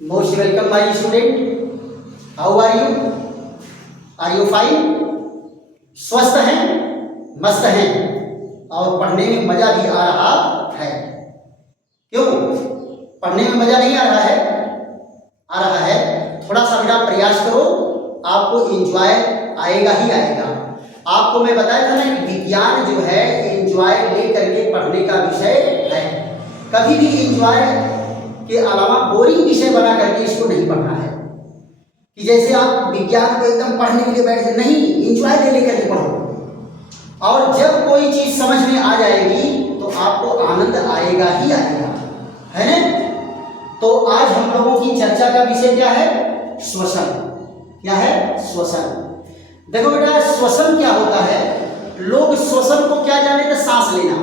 Most welcome my student. How are you? Are you fine? स्वस्थ हैं, मस्त हैं और पढ़ने में मजा भी आ रहा है। क्यों पढ़ने में मजा नहीं आ रहा है? आ रहा है। थोड़ा सा बेटा प्रयास करो, आपको एंजॉय आएगा ही आएगा। आपको मैं बताया था ना कि विज्ञान जो है एंजॉय लेकर के पढ़ने का विषय है। कभी भी एंजॉय के अलावा बोरिंग विषय बना करके इसको नहीं पढ़ना है कि जैसे आप विज्ञान को एकदम पढ़ने के लिए बैठे, नहीं, एंजॉय ले लेकर के पढ़ो। और जब कोई चीज समझ में आ जाएगी तो आपको आनंद आएगा ही आएगा, है ना? तो आज हम लोगों की चर्चा का विषय क्या है? श्वसन। क्या है? श्वसन। देखो बेटा, श्वसन क्या होता है? लोग श्वसन को क्या जाने थे? सांस लेना।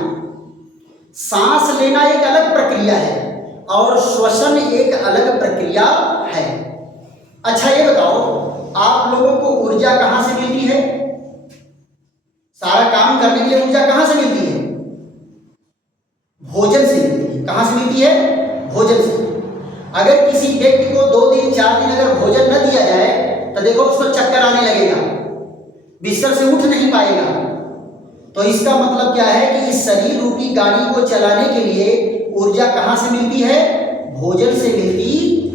सांस लेना एक अलग प्रक्रिया है और श्वसन एक अलग प्रक्रिया है। अच्छा ये बताओ, आप लोगों को ऊर्जा कहां से मिलती है? सारा काम करने के लिए ऊर्जा कहां से मिलती है? भोजन से मिलती है। कहां से मिलती है? भोजन से। अगर किसी व्यक्ति को 2 दिन 4 दिन अगर भोजन न दिया जाए तो देखो उसको चक्कर आने लगेगा, बिस्तर से उठ नहीं पाएगा। तो इसका मतलब क्या है कि इस शरीर रूपी गाड़ी को चलाने के लिए ऊर्जा कहां से मिलती है? भोजन से मिलती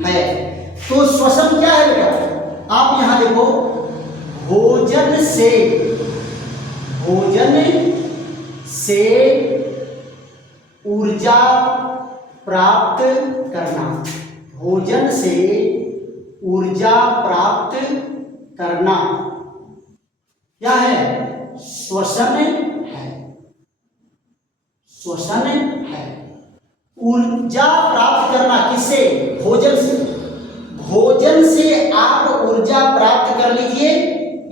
है। तो श्वसन क्या है बेटा? आप यहां देखो, भोजन से ऊर्जा प्राप्त करना। भोजन से ऊर्जा प्राप्त करना क्या है? श्वसन है। श्वसन है। ऊर्जा प्राप्त करना किससे? भोजन से। भोजन से आप ऊर्जा प्राप्त कर लीजिए,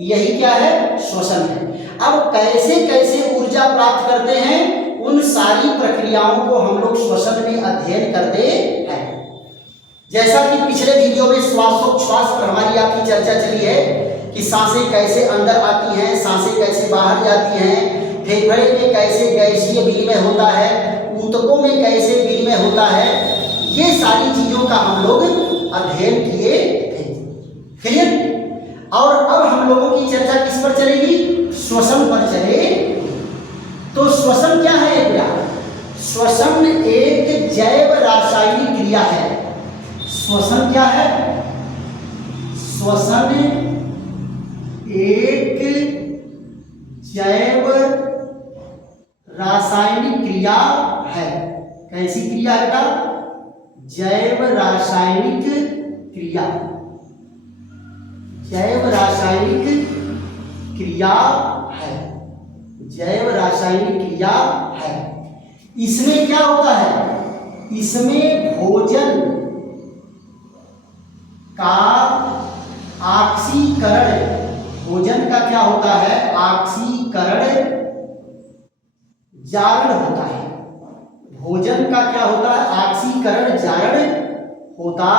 यही क्या है? श्वसन है। अब कैसे कैसे ऊर्जा प्राप्त करते हैं, उन सारी प्रक्रियाओं को हम लोग श्वसन में अध्ययन करते हैं। जैसा कि पिछले वीडियो में श्वासोच्छ्वास पर हमारी आपकी चर्चा चली है कि सांसें कैसे अंदर आती हैं, सांसें कैसे बाहर जाती हैं, फेफड़े में कैसे गैसीय विनिमय होता है, ऊतकों में कैसे विनिमय होता है, ये सारी चीजों का हम लोग अध्ययन किए थे। क्लियर? और अब हम लोगों की चर्चा किस पर चलेगी? श्वसन पर चलेगी। तो श्वसन क्या है बेटा? श्वसन एक जैव रासायनिक क्रिया है। श्वसन क्या है? श्वसन एक जैव रासायनिक क्रिया है। कैसी क्रिया है बेटा? जैव रासायनिक क्रिया। जैव रासायनिक क्रिया है। जैव रासायनिक क्रिया है। इसमें क्या होता है? इसमें भोजन का ऑक्सीकरण, भोजन का क्या होता है? ऑक्सीकरण जारण होता है। भोजन का क्या होता है? ऑक्सीकरण जारण होता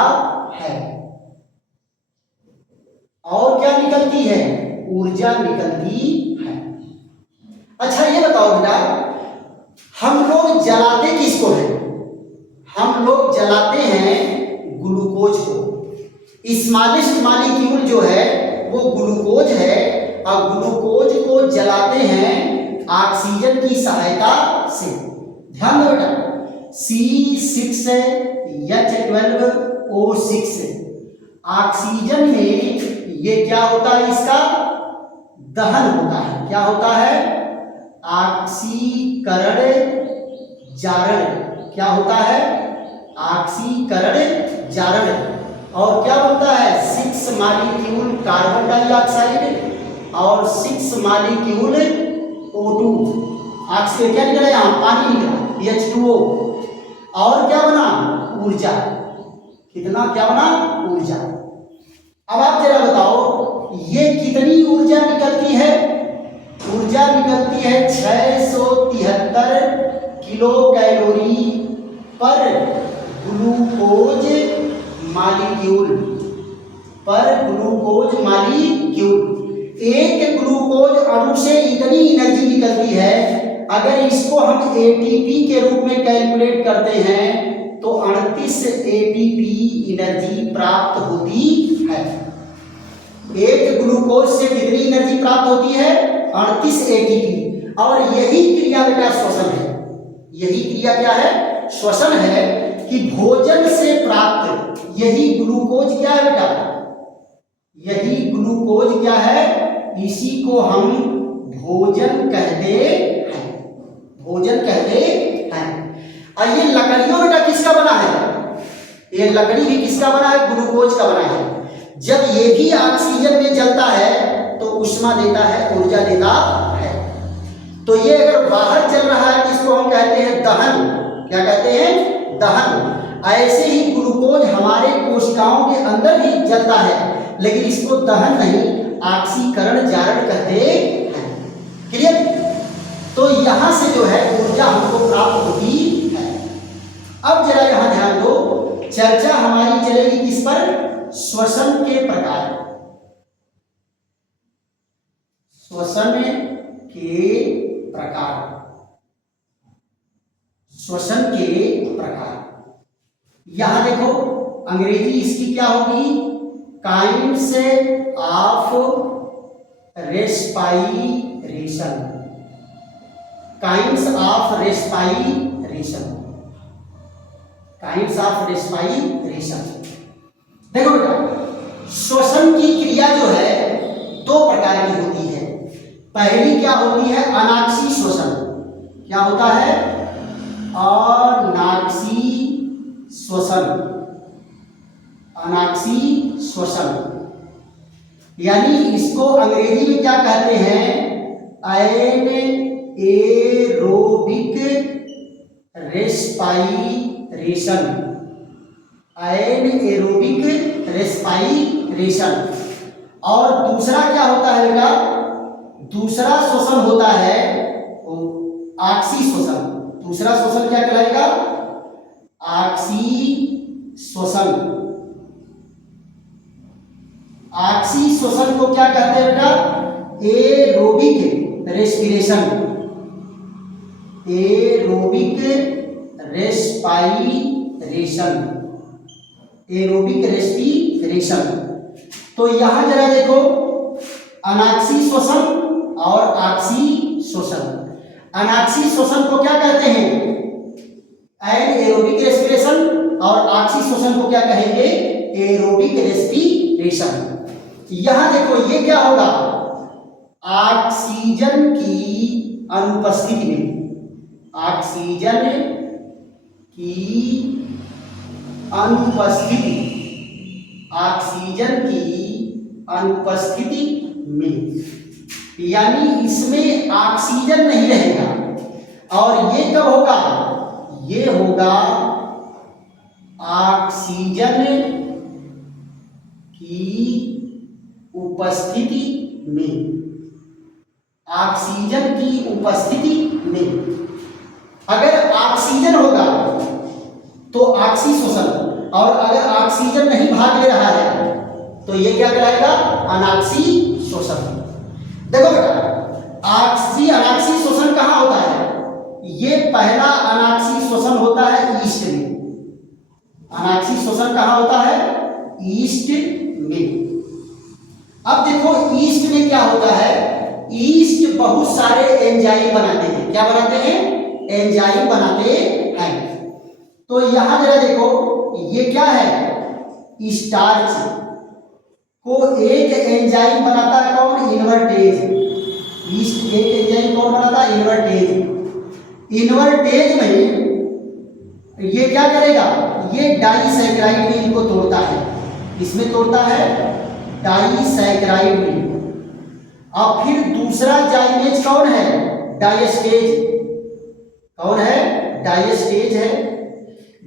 है। और क्या निकलती है? ऊर्जा निकलती है। अच्छा ये बताओ बेटा, हम लोग जलाते किसको हैं? हम लोग जलाते हैं ग्लूकोज को। स्मॉलेस्ट मॉलिक्यूल जो है वो ग्लूकोज है और ग्लूकोज को जलाते हैं ऑक्सीजन की सहायता से। ध्यान दो बेटा, C6H12O6 ऑक्सीजन में ये क्या होता है? इसका दहन होता है। क्या होता है? ऑक्सीकरण जारण। क्या होता है? ऑक्सीकरण जारण। और क्या बनता है? 6 मॉलिक्यूल कार्बन डाइऑक्साइड और 6 मॉलिक्यूल O2। ऑक्सीजन क्या निकला? यहाँ पानी निकला, H2O। और क्या बना? ऊर्जा। कितना क्या बना? ऊर्जा। अब आप जरा बताओ, ये कितनी ऊर्जा निकलती है? ऊर्जा निकलती है 673 किलो कैलोरी पर ग्लूकोज मॉलिक्यूल। पर ग्लूकोज मॉलिक्यूल। एक ग्लूकोज अणु से इतनी एनर्जी निकलती है, अगर इसको हम एटीपी के रूप में कैलकुलेट करते हैं तो तो 38 एटीपी एनर्जी प्राप्त होती है। एक ग्लूकोज से कितनी एनर्जी प्राप्त होती है? 38 एटीपी। और यही क्रिया बेटा श्वसन है। यही क्रिया क्या है? श्वसन है कि भोजन से प्राप्त यही ग्लूकोज क्या है बेटा? यही ग्लूकोज क्या है? इसी को हम भोजन कहते हैं। भोजन कहते हैं। और ये लकड़ियों बेटा किसका बना है? ये लकड़ी भी किसका बना है? ग्लूकोज का बना है। जब ये भी ऑक्सीजन में जलता है तो ऊष्मा देता है, ऊर्जा देता है। तो ये अगर बाहर चल रहा है तो इसको हम कहते हैं दहन। क्या कहते हैं? दहन। ऐसे ही ग्लूकोज हमारे कोशिकाओं के अंदर भी जलता है, लेकिन इसको दहन नहीं, ऑक्सीकरण जारण कहते हैं। क्लियर? तो यहां से जो है ऊर्जा हमको प्राप्त होती है। अब जरा यहां ध्यान दो, चर्चा हमारी चलेगी किस पर? श्वसन के प्रकार। श्वसन के प्रकार। श्वसन के प्रकार। यहां देखो अंग्रेजी इसकी क्या होगी? Kinds of respiration. Kinds of respiration. Kinds of respiration. देखो बेटा, श्वसन की क्रिया जो है दो प्रकार की होती है। पहली क्या होती है? अनाक्षी श्वसन। क्या होता है? अनाक्षी श्वसन। अनाक्षी श्वसन यानी इसको अंग्रेजी में क्या कहते हैं? एनएरोबिक रेस्पाइरेशन। एनएरोबिक रेस्पाइरेशन। और दूसरा क्या होता है बेटा? दूसरा श्वसन होता है ऑक्सी श्वसन। दूसरा श्वसन क्या कहलाएगा? ऑक्सी श्वसन। ऑक्सी श्वसन को क्या कहते हैं बेटा? Aerobic respiration. Aerobic respiration. Aerobic respiration. तो यहां जरा देखो, अनाक्षी श्वसन और ऑक्सी श्वसन। अनाक्षी श्वसन को क्या कहते हैं? Aerobic respiration. और ऑक्सी श्वसन को क्या कहेंगे? Aerobic respiration. यहां देखो ये क्या होगा? ऑक्सीजन की अनुपस्थिति में, ऑक्सीजन की अनुपस्थिति, ऑक्सीजन की अनुपस्थिति में, यानी इसमें ऑक्सीजन नहीं रहेगा। और ये कब होगा? ये होगा ऑक्सीजन की उपस्थिति में। ऑक्सीजन की उपस्थिति में अगर ऑक्सीजन होगा तो ऑक्सी श्वसन, और अगर ऑक्सीजन नहीं भाग ले रहा है तो ये क्या कहलाएगा? अनाक्षी श्वसन। देखो बेटा, अनाक्षी श्वसन कहाँ होता है? ये पहला अनाक्षी श्वसन होता है ईस्ट में। अनाक्षी श्वसन कहाँ होता है? ईस्ट में। अब देखो ईस्ट में क्या होता है? ईस्ट बहुत सारे एंजाइम बनाते हैं। क्या बनाते हैं? एंजाइम बनाते हैं। तो यहां जरा देखो, ये क्या है? स्टार्च को एक एंजाइम बनाता है कौन? इन्वर्टेज। ईस्ट एक एंजाइम कौन बनाता है? इन्वर्टेज। इन्वर्टेज में ये क्या करेगा? ये डाइसैकराइड में इनको तोड़ता है। इसमें तोड़ता है डाइसैकराइड में। और फिर दूसरा जाइमेज कौन है? डायस्टेज। कौन है? डायस्टेज है।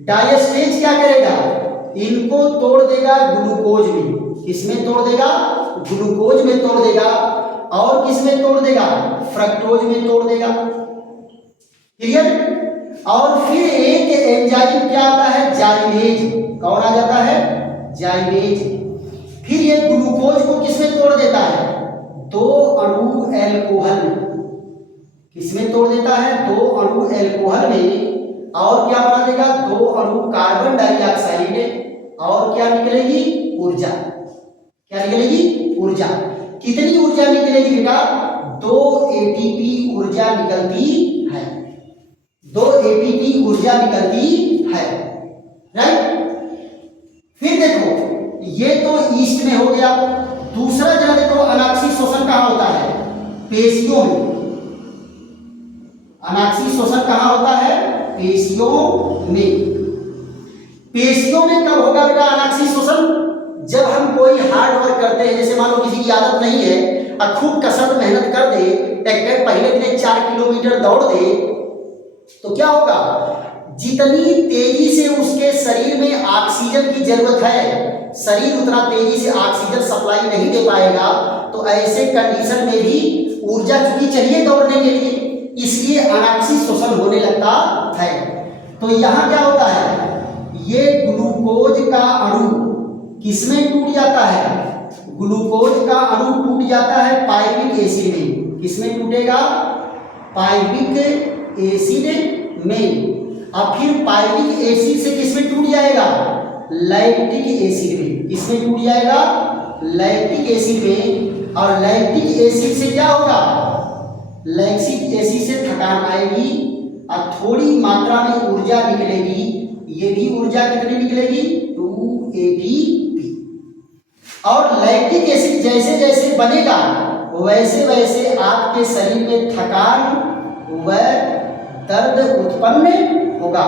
डायस्टेज क्या करेगा? इनको तोड़ देगा ग्लूकोज में। किसमें तोड़ देगा? ग्लूकोज में तोड़ देगा। और किसमें तोड़ देगा? फ्रक्टोज में तोड़ देगा। क्लियर? और फिर एक एंजाइम क्या आता है? जाइमेज। कौन आ जाता है? जाइमेज। फिर ये ग्लूकोज को किसमें तोड़ देता है? दो अणु एल्कोहल। किसमें तोड़ देता है? दो अणु एल्कोहल में। और क्या बना देगा, 2 अणु कार्बन डाइऑक्साइड और क्या निकलेगी, ऊर्जा। क्या निकलेगी, ऊर्जा। कितनी ऊर्जा निकलेगी बेटा, 2 एटीपी ऊर्जा निकलती है, 2 एटीपी ऊर्जा निकलती है, राइट। फिर देखो ये तो ईस्ट में हो गया। दूसरा जरा देखो अनाक्षी शोषण कहाँ होता है, पेशियों में। अनाक्षी शोषण कहाँ होता है, पेशियों में। पेशियों में कब होगा बेटा अनाक्षी शोषण, जब हम कोई हार्ड वर्क करते हैं, जैसे मान लो किसी की आदत नहीं है और खूब कसरत मेहनत कर दे, एक पहले दिन 4 किलोमीटर दौड़ दे, तो क्या होगा, जितनी तेजी से उसके शरीर में ऑक्सीजन की जरूरत है, शरीर उतना तेजी से ऑक्सीजन सप्लाई नहीं दे पाएगा। तो ऐसे कंडीशन में भी ऊर्जा चूंकि चाहिए दौड़ने के लिए, इसलिए अनाक्षी शोषण होने लगता है। तो यहाँ क्या होता है, ये ग्लूकोज का अणु किसमें टूट जाता है, ग्लूकोज का अणु टूट जाता है पाइरुविक एसिड में। किसमें टूटेगा, पाइरुविक एसिड में। अब फिर पाइरुविक एसिड से किसमें टूट जाएगा, लैक्टिक एसिड में। किसमें टूट जाएगा, लैक्टिक एसिड में। और लैक्टिक एसिड से क्या होगा, लैक्टिक एसिड से थकान आएगी और थोड़ी मात्रा में ऊर्जा निकलेगी। ये भी ऊर्जा कितनी निकलेगी, 2 एटीपी। और लैक्टिक एसिड जैसे जैसे बनेगा वैसे वैसे आपके शरीर में थकान व दर्द उत्पन्न होगा।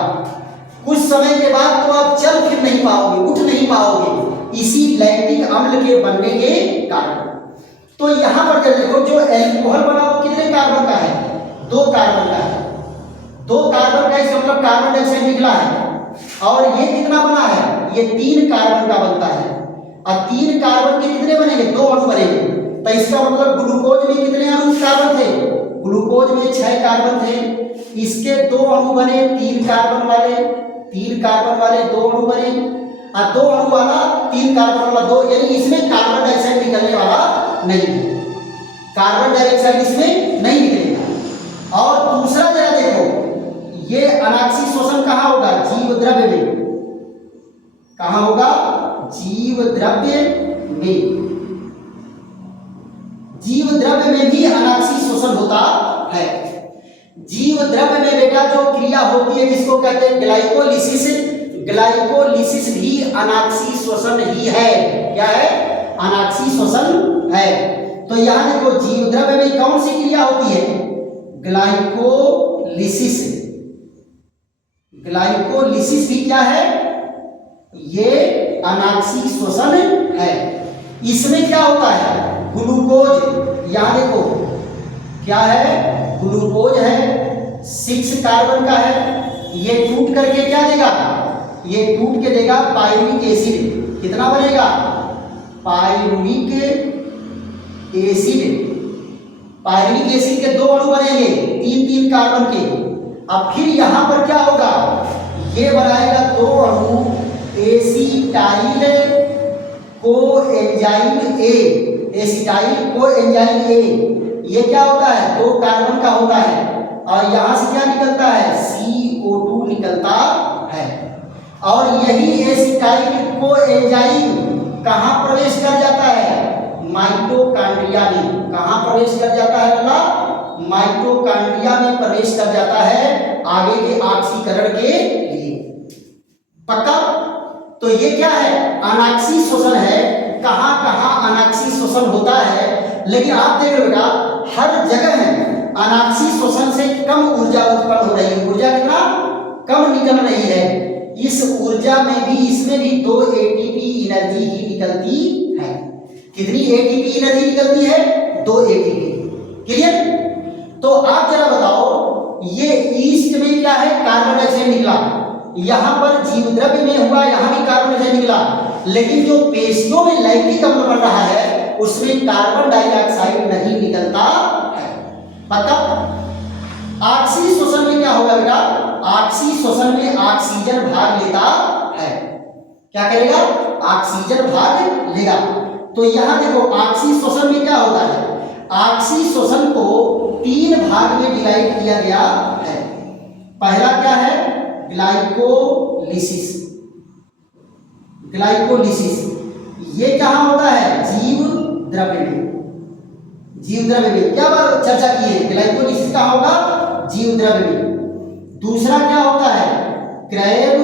कुछ समय के बाद तो आप चल फिर नहीं पाओगे, उठ नहीं पाओगे, इसी लैक्टिक अम्ल के बनने के कारण। तो यहाँ पर जब देखो जो एल्कोहल बना वो कितने कार्बन का है, 2 कार्बन का है। 2 कार्बन का, इसका मतलब कार्बन डाइऑक्साइड निकला है। और ये कितना बना है, ये 3 कार्बन का बनता है। और 3 कार्बन के कितने बनेंगे, 2 अणु बनेंगे। तो इसका मतलब ग्लूकोज में कितने अणु कार्बन थे, ग्लूकोज में 6 कार्बन थे। इसके 2 अणु बने 3 कार्बन वाले, 3 कार्बन वाले 2 अणु बने। और 2 अणु वाला 3 कार्बन वाला 2, यानी इसमें कार्बन डाइऑक्साइड निकलने वाला नहीं है, कार्बन डाइऑक्साइड इसमें नहीं निकलेगा। और दूसरा जरा देखो, ये अनाक्षी शोषण कहाँ होगा, जीव द्रव्य में। कहाँ होगा, जीव द्रव्य में। जीव द्रव्य में भी अनाक्षी शोषण होता है। जीव द्रव्य में बेटा जो क्रिया होती है जिसको कहते हैं ग्लाइकोलिसिस, ग्लाइकोलिसिस भी अनाक्षी शोषण ही है। क्या है, अनाक्षी शोषण है। तो यहां देखो जीव द्रव्य में कौन सी क्रिया होती है, ग्लाइकोलिसिस। ग्लाइकोलिसिस भी क्या है, ये अनाक्षी शोषण है। इसमें क्या होता है, ग्लूकोज, यहां देखो क्या है, ग्लूकोज है 6 कार्बन का है। ये टूट करके क्या देगा, ये टूट के देगा पाइरुविक एसिड। कितना बनेगा, पाइरुविक एसिड। पाइरुविक एसिड के 2 अणु बनेंगे 3-3 कार्बन के। अब फिर यहां पर क्या होगा, ये बनाएगा 2 अणु acetyl coenzyme A, acetyl coenzyme A. ये क्या होता है, 2 कार्बन का होता है। और यहां से क्या निकलता है, CO2 निकलता है। और यही एसिटाइल कोएंजाइम कहां प्रवेश कर जाता है, माइटोकॉन्ड्रिया में। कहां प्रवेश कर जाता है बेटा, माइटोकॉन्ड्रिया में प्रवेश कर जाता है आगे के ऑक्सीकरण के लिए। पक्का। तो ये क्या है, अनाक्षी शोषण है। कहां कहां अनाक्षी शोषण होता है, लेकिन आप देख लो बेटा हर जगह है अनाक्षी शोषण से कम ऊर्जा उत्पन्न हो रही है। ऊर्जा कितना कम निकल रही है। इस ऊर्जा में भी, इसमें भी 2 एटीपी एनर्जी ही निकलती है। कितनी एटीपी एनर्जी निकलती है, 2 एटीपी। क्लियर। तो आप जरा बताओ, ये ईस्ट में क्या है, कार्बन डाइऑक्साइड निकला, यहां पर जीव द्रव्य में हुआ, यहां भी कार्बन डाइऑक्साइड निकला। लेकिन जो पेशियों में लैक्टिक अम्ल बन रहा है उसमें कार्बन डाइऑक्साइड नहीं निकलता है। पता। ऑक्सी शोषण में क्या होगा बेटा, ऑक्सी शोषण में ऑक्सीजन भाग लेता है। क्या करेगा, ऑक्सीजन भाग लेगा। तो यहां देखो ऑक्सी शोषण में क्या होता है, ऑक्सी शोषण को 3 भाग में डिवाइड किया गया है। पहला क्या है, ग्लाइकोलिसिस। ग्लाइकोलिसिस ये कहाँ होता है? जीव द्रव्य में। जीव द्रव्य में क्या बात चर्चा की है? ग्लाइकोलिसिस कहाँ होगा? जीव द्रव्य में। दूसरा क्या होता है? Krebs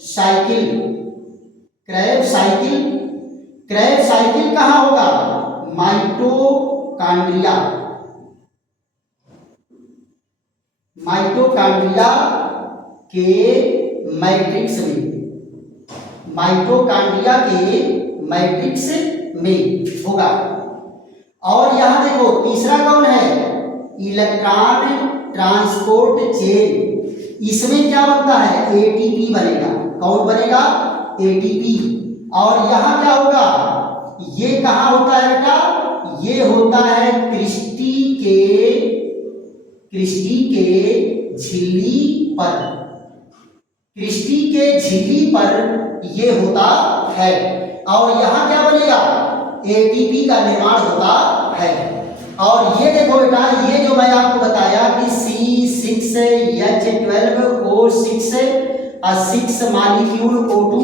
cycle. Krebs cycle, Krebs cycle कहाँ होगा? माइटोकांड्रिया। माइटोकांड्रिया के मैट्रिक्स में। माइटोकांड्रिया के मैट्रिक्स में होगा। और यहां देखो तीसरा कौन है? Electron transport chain. इसमें क्या बनता है? एटीपी बनेगा। कौन बनेगा? एटीपी। और यहां क्या होगा? ये कहां होता है बेटा? ये होता है क्रिस्टी के झिल्ली पर। क्रिस्टी के झिल्ली पर ये होता है। और यहां क्या बनेगा? एटीपी का निर्माण होता है। और ये देखो बेटा, ये जो मैं आपको बताया कि C6H12O6 6 मॉलिक्यूल O2,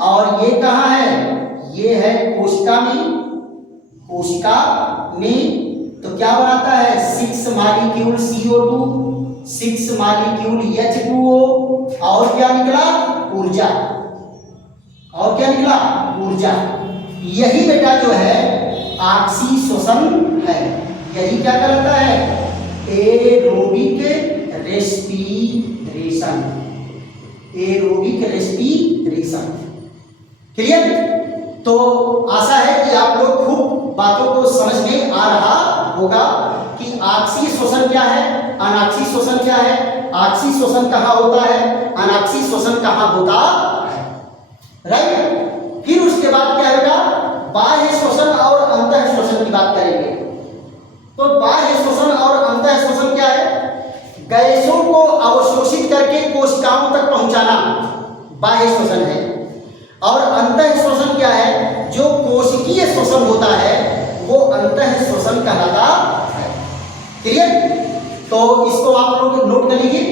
और ये कहाँ है? ये है कोशिका में। कोशिका में तो क्या बनाता है? 6 मॉलिक्यूल CO2, 6 मॉलिक्यूल H2O, और क्या निकला? ऊर्जा। और क्या निकला? ऊर्जा। यही बेटा जो है ऑक्सीशोषण है। यही क्या कहलाता है? Aerobic respiration. Aerobic respiration. Clear? तो आशा है कि आप लोग खूब बातों को समझ में आ रहा होगा कि ऑक्सीशोषण क्या है, अनॉक्सीशोषण क्या है, ऑक्सीशोषण कहाँ होता है, अनॉक्सीशोषण कहाँ होता है। राइट? फिर उसके बाद क्या होगा? बाह्य शोषण और अंतः शोषण की बात करेंगे। तो बाह्य शोषण और अंतः शोषण क्या है? गैसों को अवशोषित करके कोशिकाओं तक पहुंचाना बाह्य शोषण है। और अंतः शोषण क्या है? जो कोशिकीय शोषण होता है वो अंतः शोषण कहलाता है। क्लियर? तो इसको आप लोग नोट कर लीजिए,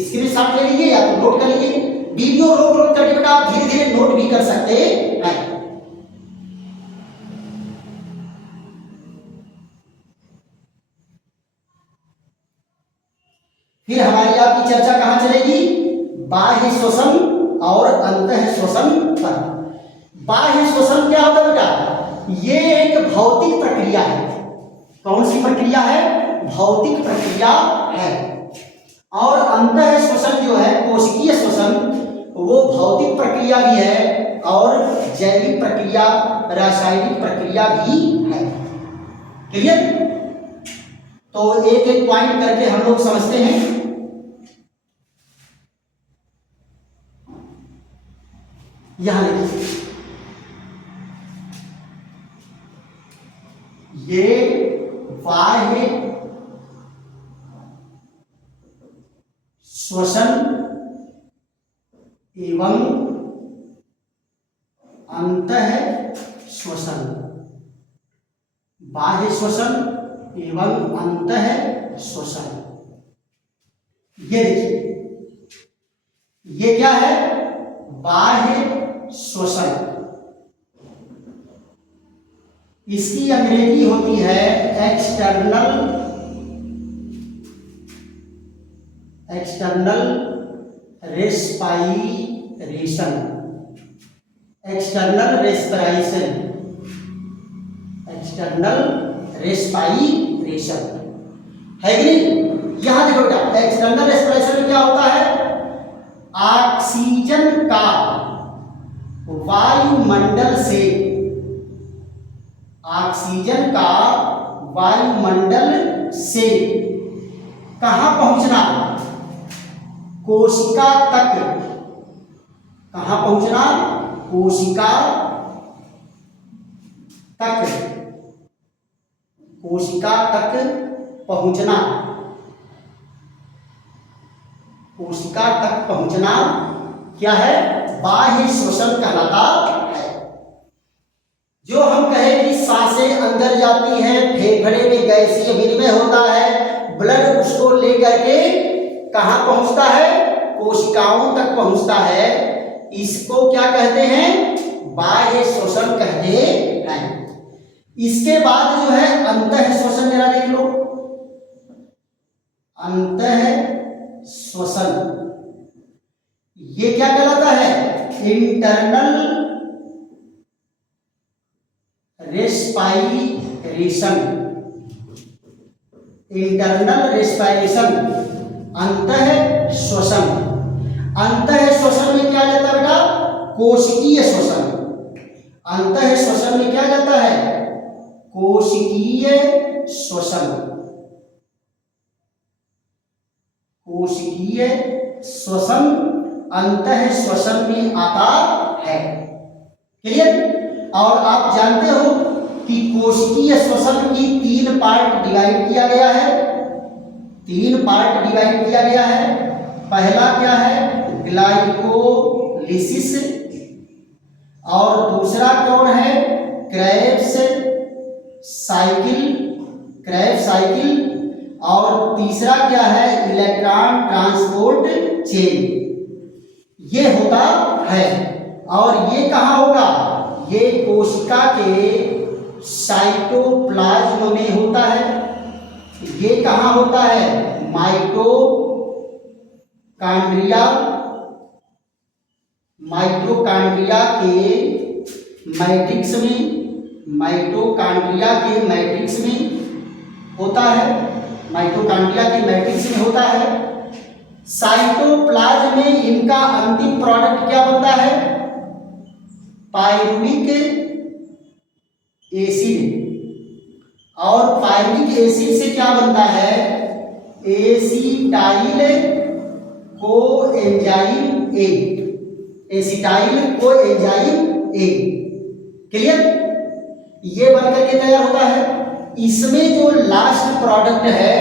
स्क्रीनशॉट ले लीजिए या तो नोट कर लीजिए। वीडियो रोक करके बेटा आप धीरे धीरे नोट भी कर सकते हैं। फिर हमारी आपकी चर्चा कहां चलेगी? बाह्य शोषण और अंतः शोषण पर। बाह्य शोषण क्या होता है बेटा? ये एक भौतिक प्रक्रिया है। कौन सी प्रक्रिया है? भौतिक प्रक्रिया है। और अंतः शोषण जो है, कोशिकीय शोषण, वो भौतिक प्रक्रिया भी है और जैविक प्रक्रिया, रासायनिक प्रक्रिया भी है। क्लियर? तो एक एक पॉइंट करके हम लोग समझते हैं। यहां देखिए, ये बाह्य श्वसन एवं अंतः श्वसन। बाह्य श्वसन एवं अंतः श्वसन। ये देखिए, ये क्या है? बाह्य श्वसन। इसकी अंग्रेजी होती है external respiration. External respiration. External respiration है कि नहीं? यहां देखो बेटा, एक्सटर्नल रेस्पिरेशन में क्या होता है? ऑक्सीजन का वायुमंडल से, ऑक्सीजन का वायुमंडल से कहां पहुंचना? कोशिका तक। कहां पहुंचना? कोशिका तक। कोशिका तक पहुंचना। कोशिका तक पहुंचना क्या है? बाह्य श्वसन कहलाता है। जो हम कहें कि सांसें अंदर जाती हैं, फेफड़े में गैसीय विनिमय होता है, ब्लड उसको लेकर के कहां पहुंचता है? कोशिकाओं तक पहुंचता है, इसको क्या कहते हैं? बाह्य श्वसन कहते हैं। इसके बाद जो है अंतः श्वसन, जरा देख लो, अंतः श्वसन ये क्या कहलाता है? इंटरनल रेस्पाइरेशन, इंटरनल रेस्पाइरेशन, अंतः श्वसन। अंतः श्वसन में क्या जाता है बेटा? कोशिकीय श्वसन। अंतः श्वसन में क्या जाता है? कोशिकीय श्वसन। कोशिकीय श्वसन अंतः श्वसन में आता है। क्लियर? और आप जानते हो कि कोशिकीय श्वसन की 3 पार्ट डिवाइड किया गया है। 3 पार्ट डिवाइड किया गया है। पहला क्या है? ग्लाइकोलिसिस, और दूसरा कौन है? क्रेब्स साइकिल, क्रेब्स साइकिल, और तीसरा क्या है? Electron transport chain. ये होता है। और ये कहाँ होगा? ये कोशिका के साइटोप्लाज्म में होता है। ये कहाँ होता है? माइटोकांड्रिया, माइटोकांड्रिया के मैट्रिक्स में, माइटोकांड्रिया के मैट्रिक्स में होता है। माइटोकांड्रिया के मैट्रिक्स में होता है। साइटोप्लाज्म में इनका अंतिम प्रोडक्ट क्या बनता है? Pyruvic acid. और पाइरुविक एसिड से क्या बनता है? Acetyl coenzyme A, acetyl coenzyme A. Clear? ये बनकर के तैयार होता है। इसमें जो लास्ट प्रोडक्ट है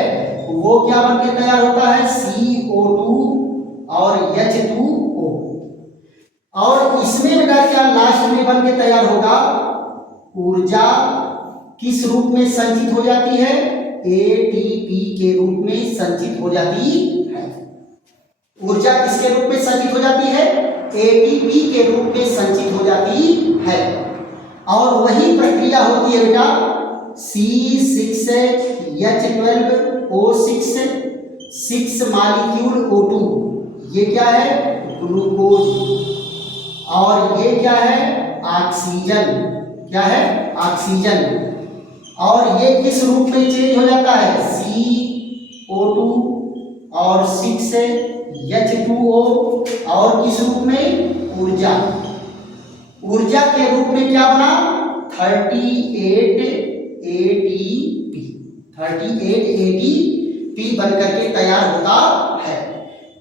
वो क्या बनकर तैयार होता है? CO2 और H2O। और इसमें बेटा क्या लास्ट में बन के तैयार होगा? ऊर्जा किस रूप में संचित हो जाती है? ATP के रूप में संचित हो जाती है। ऊर्जा किसके रूप में संचित हो जाती है? ATP के रूप में संचित हो जाती है। और वही प्रक्रिया होती है बेटा C6H12O6, 6 मॉलिक्यूल O2। ये क्या है? ग्लूकोज। और ये क्या है? ऑक्सीजन। क्या है? ऑक्सीजन। और ये किस रूप में चेंज हो जाता है? CO2 और 6H2O, और किस रूप में? ऊर्जा। ऊर्जा के रूप में क्या बना? 38 ATP, 38 ATP बनकर के तैयार होता है।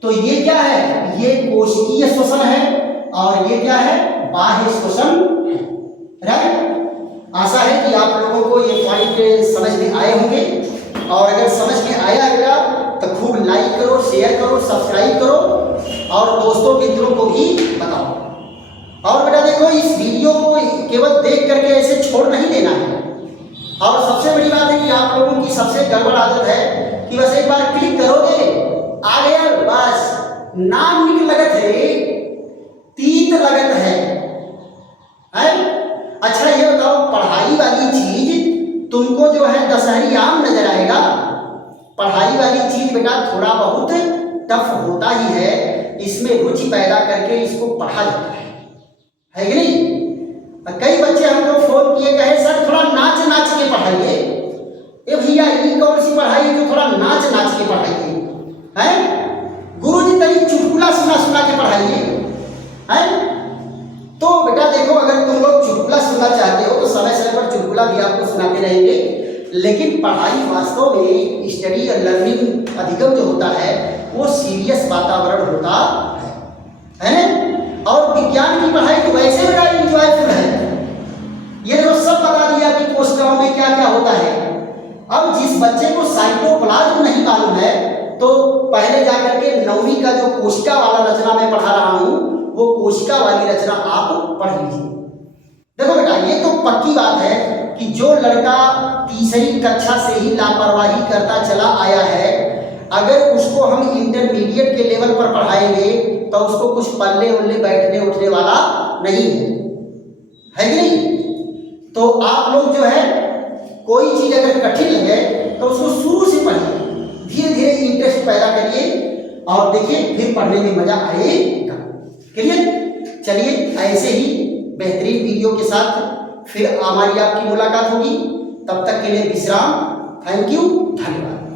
तो ये क्या है? ये कोशिकीय श्वसन है, और ये क्या है? बाह्य श्वसन है। राइट? आशा है कि आप लोगों को ये पॉइंट समझ में आए होंगे। और अगर समझ में आया है तो खूब लाइक करो, शेयर करो, सब्सक्राइब करो, और दोस्तों मित्रों को भी बताओ। और बेटा देखो, इस वीडियो को केवल देख करके ऐसे छोड़ नहीं देना है। और सबसे बड़ी बात है कि आप लोगों की सबसे गड़बड़ आदत है कि बस एक बार क्लिक करोगे, आ गया, बस नाम निक लगत है, तीत लगत है। अच्छा ये बताओ, पढ़ाई वाली चीज तुमको जो है दशहरी आम नजर आएगा? पढ़ाई वाली चीज बेटा थोड़ा बहुत टफ होता ही है। इसमें रुचि पैदा करके इसको पढ़ा जाता है कि नहीं? कई बच्चे हमको फोन किए, कहे सर थोड़ा नाच नाच के पढ़ाइए। ए भैया, ये कौन सी पढ़ाई है जो थोड़ा नाच नाच के पढ़ाइए? हैं गुरुजी, तनी चुटकुला सुना सुना के पढ़ाइए। हैं तो बेटा देखो, अगर तुम लोग चुटकुला सुनना चाहते हो तो समय समय पर चुटकुला भी आपको सुनाते रहेंगे। लेकिन पढ़ाई वास्तव में स्टडी और लर्निंग अधिगम जो होता है वो सीरियस वातावरण होता है ना? और विज्ञान की पढ़ाई तो वैसे बड़ा इंजॉयफुल है। ये तो सब बता दिया कि कोशिकाओं में क्या क्या होता है। अब जिस बच्चे को साइटोप्लाज्म नहीं मालूम है तो पहले जाकर के 9वीं का जो कोशिका वाला रचना मैं पढ़ा रहा हूँ वो कोशिका वाली रचना आप पढ़ लीजिए। देखो बेटा, ये तो पक्की बात है कि जो लड़का तीसरी कक्षा से ही लापरवाही करता चला आया है, अगर उसको हम इंटरमीडिएट के लेवल पर पढ़ाएंगे तो उसको कुछ पल्ले उल्ले बैठने उठने वाला नहीं है कि नहीं। तो आप लोग जो है कोई चीज अगर कठिन लगे तो उसको शुरू से पढ़िए, धीरे धीरे इंटरेस्ट पैदा करिए और देखिए फिर पढ़ने में मजा आएगा। क्लियर? चलिए ऐसे ही बेहतरीन वीडियो के साथ फिर हमारी आपकी मुलाकात होगी। तब तक के लिए विश्राम। थैंक यू, धन्यवाद।